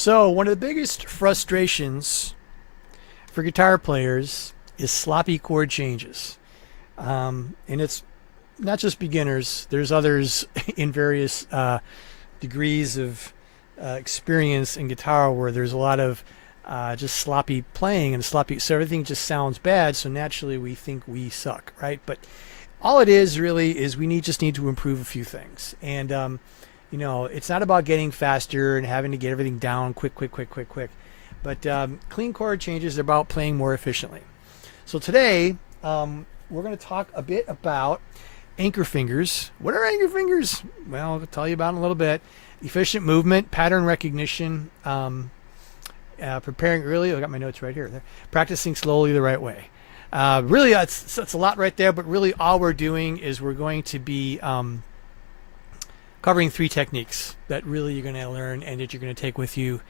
So, one of the biggest frustrations for guitar players is sloppy chord changes. And it's not just beginners, there's others in various degrees of experience in guitar where there's a lot of just sloppy playing and sloppy, so everything just sounds bad. So, naturally, we think we suck, right? But all it is really is we just need to improve a few things. And it's not about getting faster and having to get everything down quick. But clean chord changes are about playing more efficiently. So today we're going to talk a bit about anchor fingers. What are anchor fingers? Well, I'll tell you about in a little bit. Efficient movement, pattern recognition, preparing early. I got my notes right here. Practicing slowly the right way. Really, it's a lot right there, but really all we're doing is we're going to be covering 3 techniques that really you're going to learn and that you're going to take with you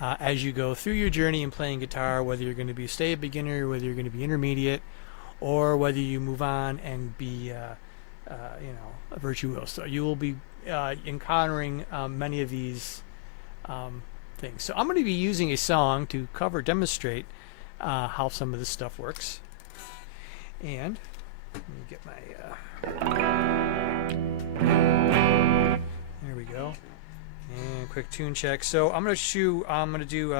as you go through your journey in playing guitar, whether you're going to stay a beginner, whether you're going to be intermediate, or whether you move on and be a virtuoso. You will be encountering many of these things. So I'm going to be using a song to demonstrate how some of this stuff works. And let me get my there we go. And quick tune check. So I'm going to do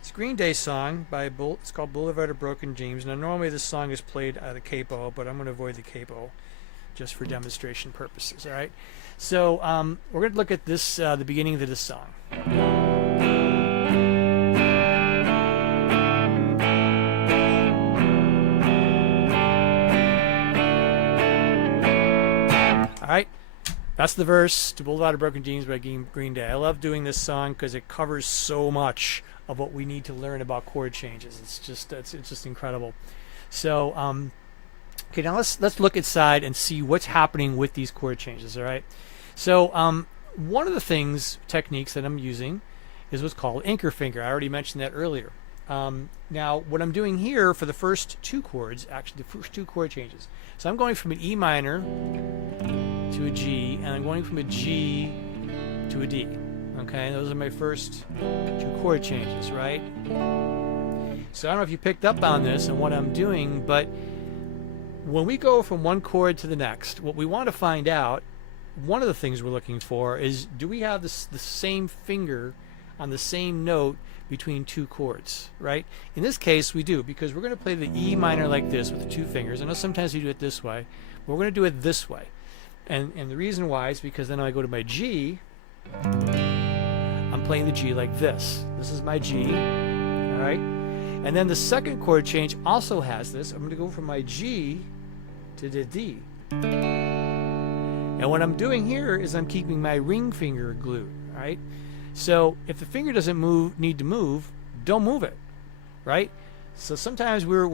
it's a Green Day song by it's called Boulevard of Broken Dreams. Now normally this song is played at the capo, but I'm going to avoid the capo just for demonstration purposes. All right. So we're going to look at this the beginning of this song. All right, that's the verse to Boulevard of Broken Dreams by Green Day. I love doing this song because it covers so much of what we need to learn about chord changes. It's just incredible. So, okay, now let's look inside and see what's happening with these chord changes. All right. So, one of the techniques that I'm using is what's called anchor finger. I already mentioned that earlier. Now, what I'm doing here for the first 2 chords, actually the first 2 chord changes. So I'm going from an E minor to a G, and I'm going from a G to a D. Okay, those are my first 2 chord changes, right? So I don't know if you picked up on this and what I'm doing, but when we go from one chord to the next, what we want to find out, one of the things we're looking for is, do we have the same finger on the same note between 2 chords, right? In this case, we do, because we're going to play the E minor like this with the 2 fingers. I know sometimes we do it this way, but we're going to do it this way. And the reason why is because then I go to my G, I'm playing the G like this. This is my G, all right? And then the second chord change also has this. I'm going to go from my G to the D. And what I'm doing here is I'm keeping my ring finger glued, all right? So if the finger doesn't need to move, don't move it, right? So sometimes we're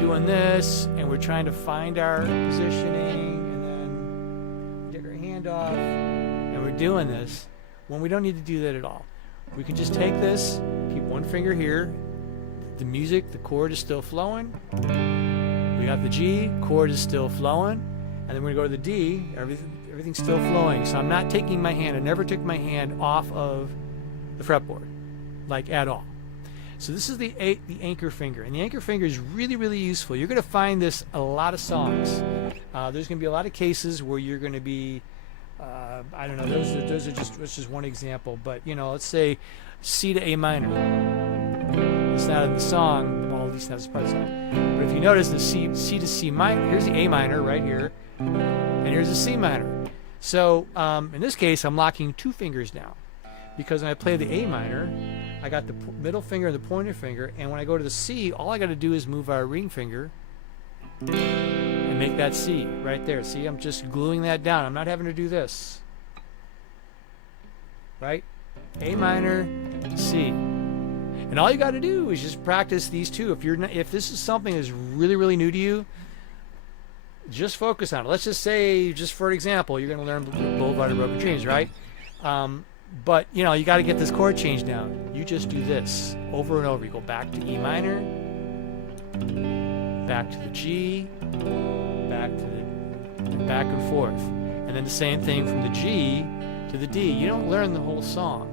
doing this and we're trying to find our positioning, and then we take our hand off and we're doing this when we don't need to do that at all. We can just take this, keep one finger here. The music, the chord is still flowing. We got the G, chord is still flowing, and then we're going to go to the D. Everything's still flowing. So I'm not taking my hand. I never took my hand off of the fretboard, like at all. So this is the anchor finger, and the anchor finger is really, really useful. You're going to find this in a lot of songs. There's going to be a lot of cases where you're going to be, I don't know. Those are just one example. But let's say C to A minor. It's not in the song. Well, at least that's part of the song. But if you notice the C to C minor, here's the A minor right here, and here's the C minor. So in this case, I'm locking 2 fingers now, because when I play the A minor, I got the middle finger and the pointer finger, and when I go to the C, all I got to do is move our ring finger and make that C right there. See, I'm just gluing that down. I'm not having to do this, right? A minor, C. And all you got to do is just practice these 2. If this is something that's really, really new to you, just focus on it. Let's just say, just for example, you're going to learn Boulevard of Broken Dreams, right? But you got to get this chord change down. You just do this over and over. You go back to E minor, back to the G, back and forth, and then the same thing from the G to the D. You don't learn the whole song.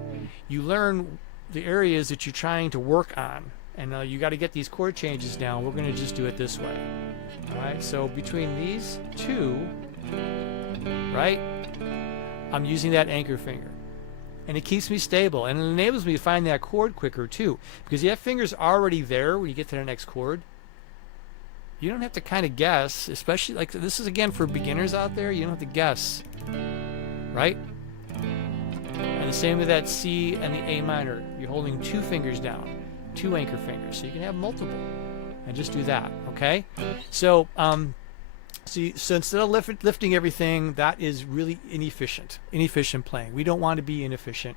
You learn the areas that you're trying to work on, and you got to get these chord changes down, we're going to just do it this way. All right, so between these two, right, I'm using that anchor finger. And it keeps me stable, and it enables me to find that chord quicker too, because that finger's already there when you get to the next chord. You don't have to kind of guess, especially like this is again for beginners out there. You don't have to guess, right? And the same with that C and the A minor. You're holding two fingers down, two anchor fingers, so you can have multiple, and just do that. Okay, so so instead of lifting everything, that is really inefficient playing. We don't want to be inefficient.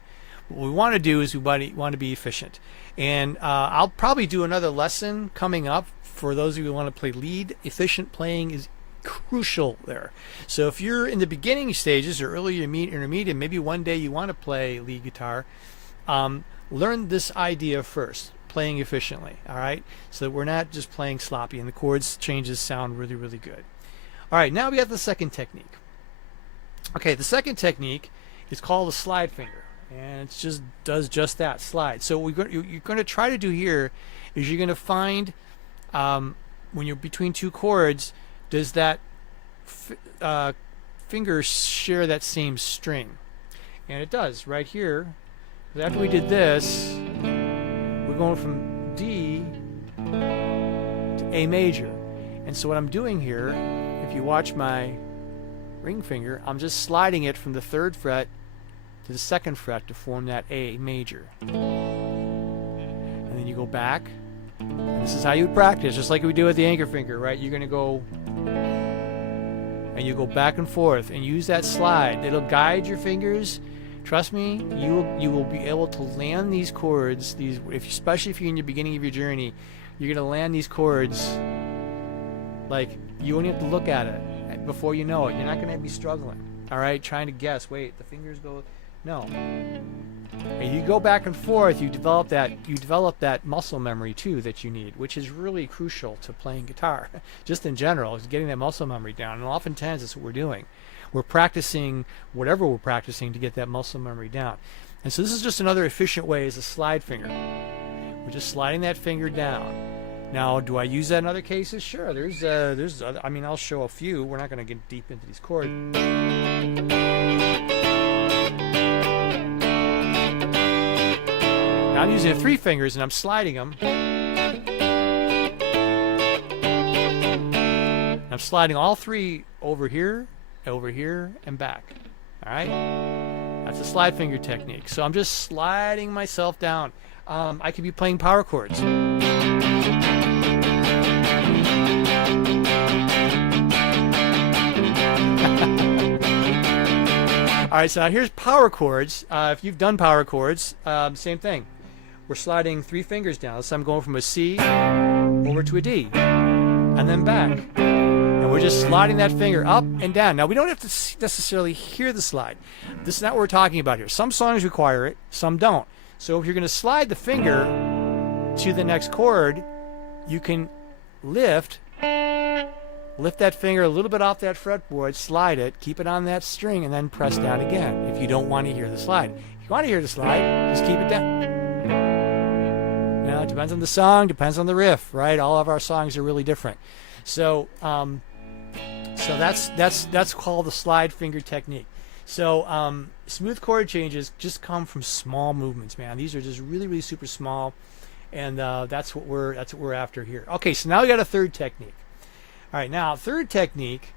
What we want to do is we want to be efficient. And I'll probably do another lesson coming up for those of you who want to play lead. Efficient playing is crucial there. So if you're in the beginning stages or early intermediate, maybe one day you want to play lead guitar, learn this idea first, playing efficiently, all right? So that we're not just playing sloppy and the chords changes sound really, really good. All right, now we got the second technique. Okay, the second technique is called the slide finger, and it just does just that, slide. So what you're going to try to do here is you're going to find when you're between two chords, does that finger share that same string? And it does right here. After we did this, we're going from D to A major. And so what I'm doing here, if you watch my ring finger, I'm just sliding it from the 3rd fret to the 2nd fret to form that A major. And then you go back. And this is how you practice, just like we do with the anchor finger, right? You're going to go and you go back and forth and use that slide. It'll guide your fingers. Trust me, you will be able to land these chords. Especially if you're in the beginning of your journey, you're going to land these chords like you won't have to look at it before you know it. You're not going to be struggling, all right, trying to guess. Wait, the fingers go. No. And you go back and forth. You develop that muscle memory too that you need, which is really crucial to playing guitar. Just in general, is getting that muscle memory down. And oftentimes that's what we're doing. We're practicing whatever we're practicing to get that muscle memory down. And so this is just another efficient way as a slide finger. We're just sliding that finger down. Now, do I use that in other cases? Sure. There's other, I mean, I'll show a few. We're not going to get deep into these chords. Now I'm using 3 fingers and I'm sliding them. I'm sliding all 3 over here, and back. All right? That's a slide finger technique. So I'm just sliding myself down. I could be playing power chords. All right, so now here's power chords. If you've done power chords, same thing. We're sliding 3 fingers down. So I'm going from a C over to a D, and then back. And we're just sliding that finger up and down. Now, we don't have to necessarily hear the slide. This is not what we're talking about here. Some songs require it, some don't. So if you're going to slide the finger to the next chord, you can lift that finger a little bit off that fretboard, slide it, keep it on that string, and then press down again if you don't want to hear the slide. If you want to hear the slide, just keep it down. You know, it depends on the song, depends on the riff, right? All of our songs are really different. So that's called the slide finger technique. So smooth chord changes just come from small movements, man. These are just really, really super small, and that's what we're after here. Okay, so now we got a third technique. All right, now third technique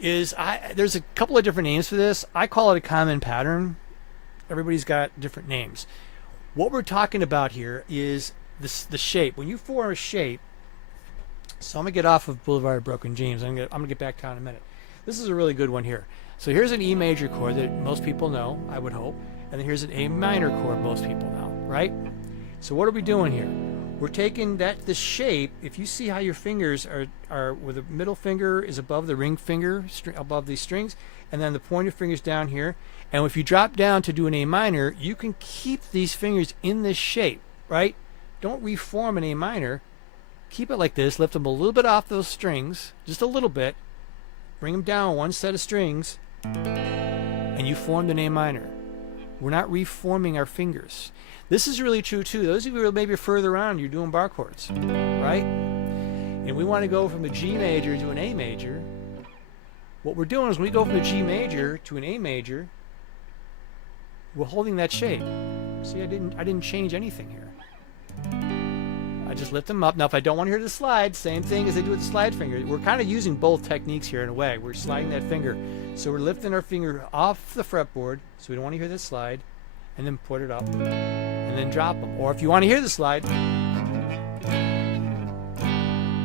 is there's a couple of different names for this. I call it a common pattern. Everybody's got different names. What we're talking about here is the shape. When you form a shape, so I'm gonna get off of Boulevard of Broken Dreams. I'm gonna get back down in a minute. This is a really good one here. So here's an E major chord that most people know, I would hope, and then here's an A minor chord most people know, right? So what are we doing here? We're taking the shape. If you see how your fingers are where the middle finger is above the ring finger, above these strings, and then the pointer finger's down here. And if you drop down to do an A minor, you can keep these fingers in this shape, right? Don't reform an A minor. Keep it like this. Lift them a little bit off those strings, just a little bit. Bring them down one set of strings, and you formed an A minor. We're not reforming our fingers. This is really true too. Those of you who are maybe further on, you're doing bar chords, right? And we want to go from a G major to an A major. What we're doing is when we go from a G major to an A major, we're holding that shape. See, I didn't change anything here. I just lift them up. Now, if I don't want to hear the slide, same thing as I do with the slide finger. We're kind of using both techniques here in a way. We're sliding that finger. So we're lifting our finger off the fretboard, so we don't want to hear the slide, and then put it up, and then drop them. Or if you want to hear the slide,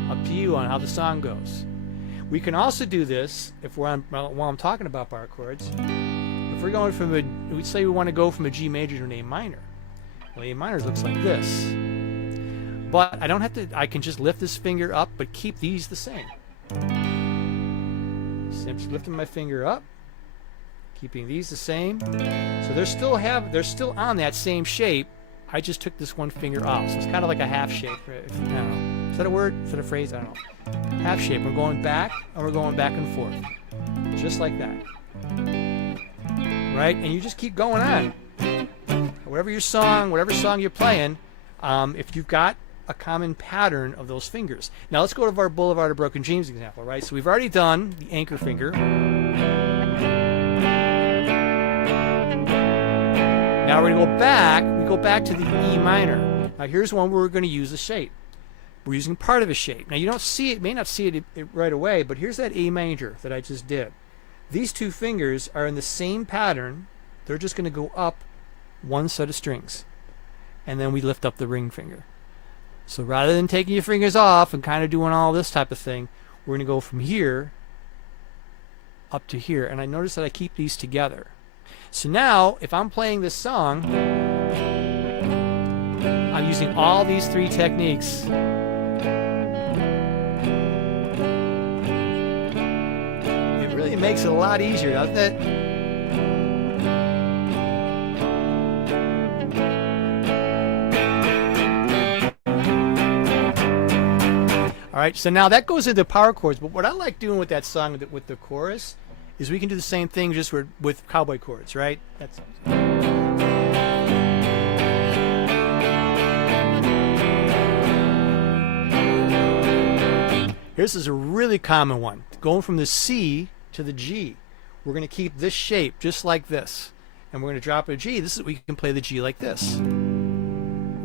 up to you on how the song goes. We can also do this if we're on, while I'm talking about bar chords. If we're going from a, we say we want to go from a G major to an A minor. Well, A minor looks like this. But I don't have to, I can just lift this finger up, but keep these the same. So I'm just lifting my finger up, keeping these the same. So they're still on that same shape. I just took this one finger off. So it's kind of like a half shape. I don't know. Is that a word? Is that a phrase? I don't know. Half shape. We're going back and we're going back and forth. Just like that. Right? And you just keep going on. Whatever song you're playing, if you've got a common pattern of those fingers. Now let's go to our Boulevard of Broken Dreams example, right? So we've already done the anchor finger. Now we're going to go back. We go back to the E minor. Now here's one where we're going to use a shape. We're using part of a shape. Now you don't see it, may not see it right away, but here's that A major that I just did. These two fingers are in the same pattern. They're just going to go up one set of strings. And then we lift up the ring finger. So rather than taking your fingers off and kind of doing all this type of thing, we're going to go from here up to here. And I notice that I keep these together. So now, if I'm playing this song, I'm using all these three techniques. It really makes it a lot easier, doesn't it? All right, so now that goes into power chords, but what I like doing with that song with the chorus is we can do the same thing just with cowboy chords, right? That's This is a really common one. Going from the C to the G. We're going to keep this shape just like this. And we're going to drop a G. This is we can play the G like this.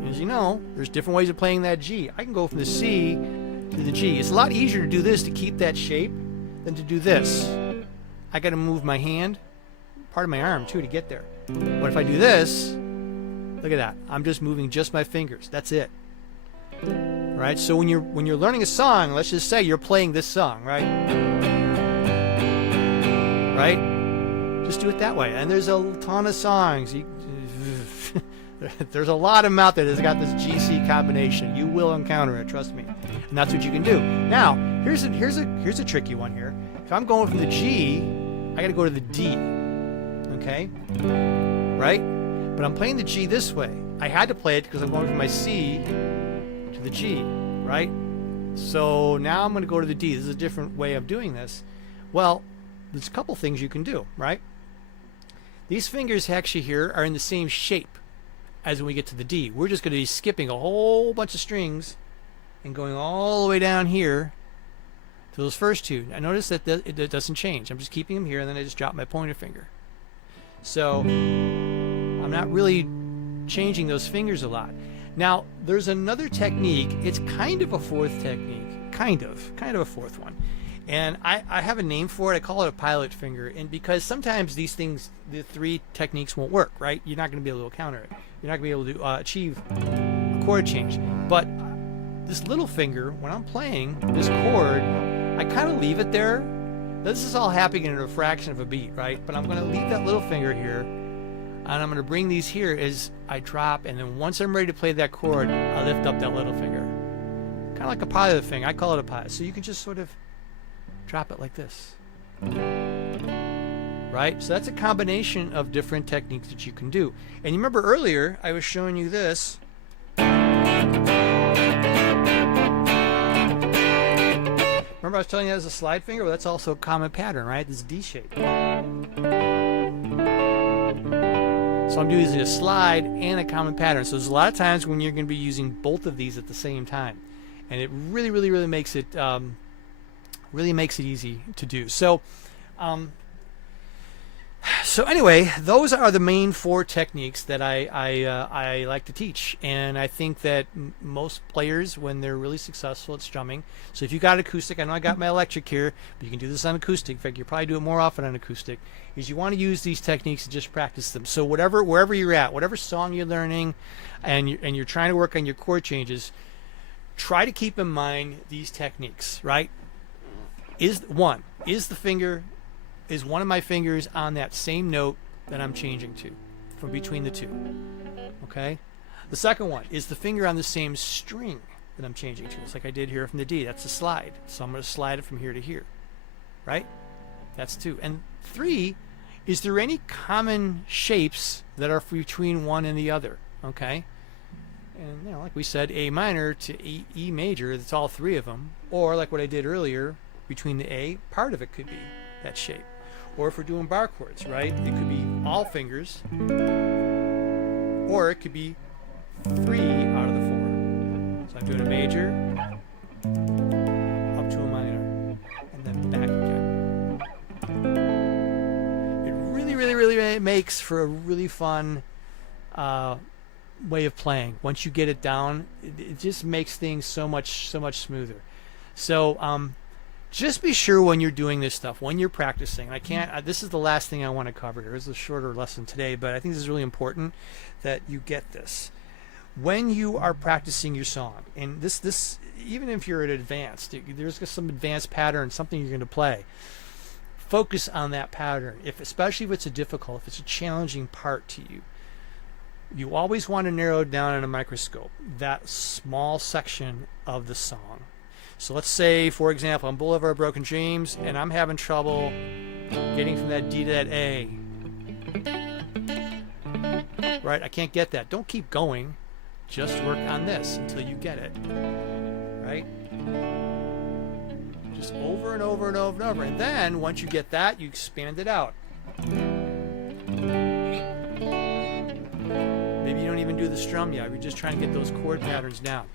As you know, there's different ways of playing that G. I can go from the C to the G. It's a lot easier to do this, to keep that shape, than to do this. I got to move my hand, part of my arm too, to get there. But if I do this, look at that. I'm just moving just my fingers. That's it. Right? So when you're learning a song, let's just say you're playing this song, right? Right? Just do it that way. And there's a ton of songs. There's a lot of them out there that's got this GC combination. You will encounter it, trust me. And that's what you can do. Now, here's a tricky one here. If I'm going from the G, I got to go to the D. Okay? Right? But I'm playing the G this way. I had to play it because I'm going from my C to the G, right? So now I'm going to go to the D. This is a different way of doing this. Well, there's a couple things you can do, right? These fingers actually here are in the same shape as when we get to the D. We're just going to be skipping a whole bunch of strings and going all the way down here to those first two. I notice that it doesn't change. I'm just keeping them here, and then I just drop my pointer finger. So I'm not really changing those fingers a lot. Now, there's another technique. It's kind of a fourth technique. Kind of a fourth one. And I have a name for it. I call it a pilot finger. And because sometimes these things, the three techniques won't work, right? You're not going to be able to counter it. You're not going to be able to achieve a chord change. But this little finger, when I'm playing this chord, I kind of leave it there. This is all happening in a fraction of a beat, right? But I'm going to leave that little finger here, and I'm going to bring these here as I drop, and then once I'm ready to play that chord, I lift up that little finger. Kind of like a pilot thing. I call it a pilot. So you can just sort of drop it like this. Right? So that's a combination of different techniques that you can do. And you remember earlier, I was showing you this. Remember I was telling you that was a slide finger? Well, that's also a common pattern, right? This D shape. So So I'm using a slide and a common pattern. So there's a lot of times when you're going to be using both of these at the same time, and it really makes it easy to do. So anyway, those are the main 4 techniques that I like to teach, and I think that most players, when they're really successful at strumming, so if you got acoustic, I know I got my electric here, but you can do this on acoustic. In fact, you probably do it more often on acoustic. Is you want to use these techniques and just practice them. So wherever you're at, whatever song you're learning, and you're trying to work on your chord changes, try to keep in mind these techniques. Right? Is one of my fingers on that same note that I'm changing to from between the two? Okay. The second one, is the finger on the same string that I'm changing to? It's like I did here from the D. That's a slide. So I'm going to slide it from here to here. Right? That's 2. And 3, is there any common shapes that are between one and the other? Okay. And like we said, A minor to E major, that's all 3 of them. Or like what I did earlier, between the A, part of it could be that shape. Or if we're doing bar chords, right? It could be all fingers, or it could be 3 out of the 4. So I'm doing a major, up to a minor, and then back again. It really makes for a really fun way of playing. Once you get it down, it just makes things so much smoother. So just be sure when you're doing this stuff, when you're practicing. This is the last thing I want to cover here. This is a shorter lesson today, but I think this is really important that you get this. When you are practicing your song, and this even if you're at advanced, there's some advanced pattern, something you're going to play. Focus on that pattern. Especially if it's if it's a challenging part to you. You always want to narrow down in a microscope that small section of the song. So let's say, for example, on Boulevard of Broken Dreams, and I'm having trouble getting from that D to that A. Right? I can't get that. Don't keep going. Just work on this until you get it. Right? Just over and over and over and over. And then, once you get that, you expand it out. Maybe you don't even do the strum yet. You're just trying to get those chord patterns down.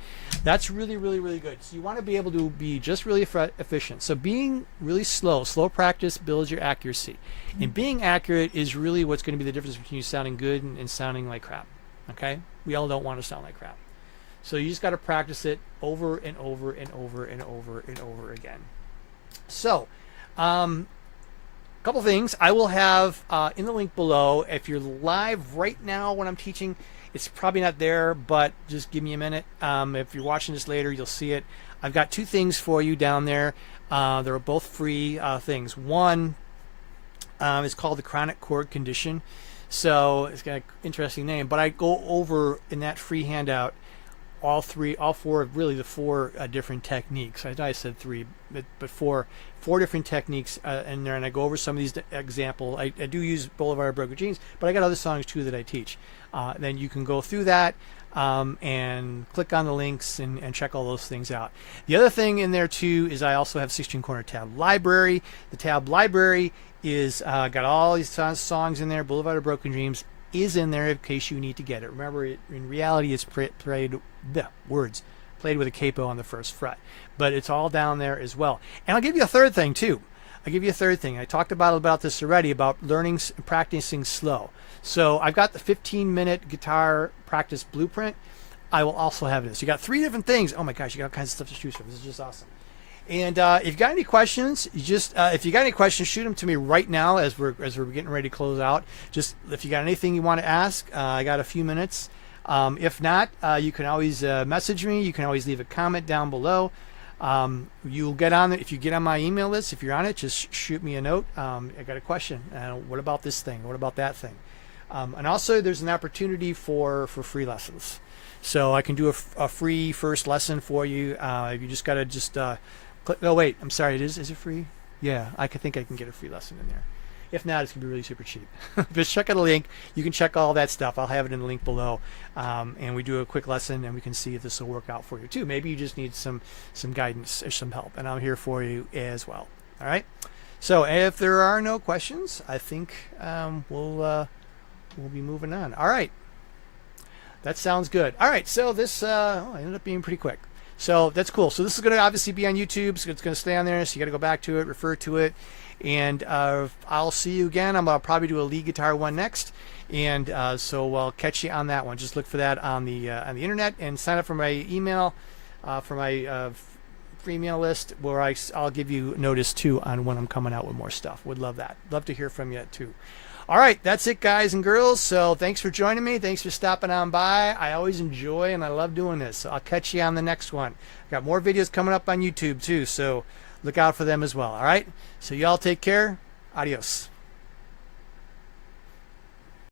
That's really good. So you want to be able to be just really efficient. So being really slow practice builds your accuracy. And being accurate is really what's going to be the difference between you sounding good and sounding like crap. Okay? We all don't want to sound like crap. So you just got to practice it over and over and over and over and over again. So, couple things I will have in the link below. If you're live right now when I'm teaching, it's probably not there, but just give me a minute. If you're watching this later, you'll see it. I've got 2 things for you down there. They're both free things. One is called the chronic chord condition. So it's got an interesting name, but I go over in that free handout all 4, really the 4 different techniques. I said 3, but 4 different techniques in there, and I go over some of these examples. I do use Boulevard of Broken Dreams, but I got other songs too that I teach. Then you can go through that and click on the links and check all those things out. The other thing in there too is I also have 16 corner tab library. The tab library is got all these songs in there. Boulevard of Broken Dreams is in there in case you need to get it. Remember, in reality, it's played with a capo on the first fret, but it's all down there as well. And I'll give you a third thing too. I talked about this already, about learning, practicing slow. So I've got the 15-minute guitar practice blueprint. I will also have this. You got 3 different things. Oh my gosh, you got all kinds of stuff to choose from. This is just awesome. And if you've got any questions, shoot them to me right now as we're getting ready to close out. Just if you got anything you want to ask, I got a few minutes. If not, you can always message me. You can always leave a comment down below. You'll get on it if you get on my email list. If you're on it, just shoot me a note. I got a question. What about this thing? What about that thing? And also, there's an opportunity for free lessons. So I can do a free first lesson for you. You just got to click. Oh wait, I'm sorry. Is it free? Yeah, I think I can get a free lesson in there. If not, it's gonna be really super cheap. Just check out the link. You can check all that stuff. I'll have it in the link below. And we do a quick lesson, and we can see if this will work out for you too. Maybe you just need some guidance or some help, and I'm here for you as well. All right. So if there are no questions, I think we'll we'll be moving on. All right. That sounds good. All right, so this ended up being pretty quick. So that's cool. So this is going to obviously be on YouTube, so it's going to stay on there, so you got to go back to it, refer to it, and I'll see you again. I'm going to probably do a lead guitar one next, and so I'll catch you on that one. Just look for that on the internet and sign up for my email, for my free email list, where I'll give you notice too on when I'm coming out with more stuff. Would love that. Love to hear from you too. All right, that's it, guys and girls. So thanks for joining me. Thanks for stopping on by. I always enjoy and I love doing this. So I'll catch you on the next one. Got more videos coming up on YouTube too, so look out for them as well. All right, so y'all take care. Adios.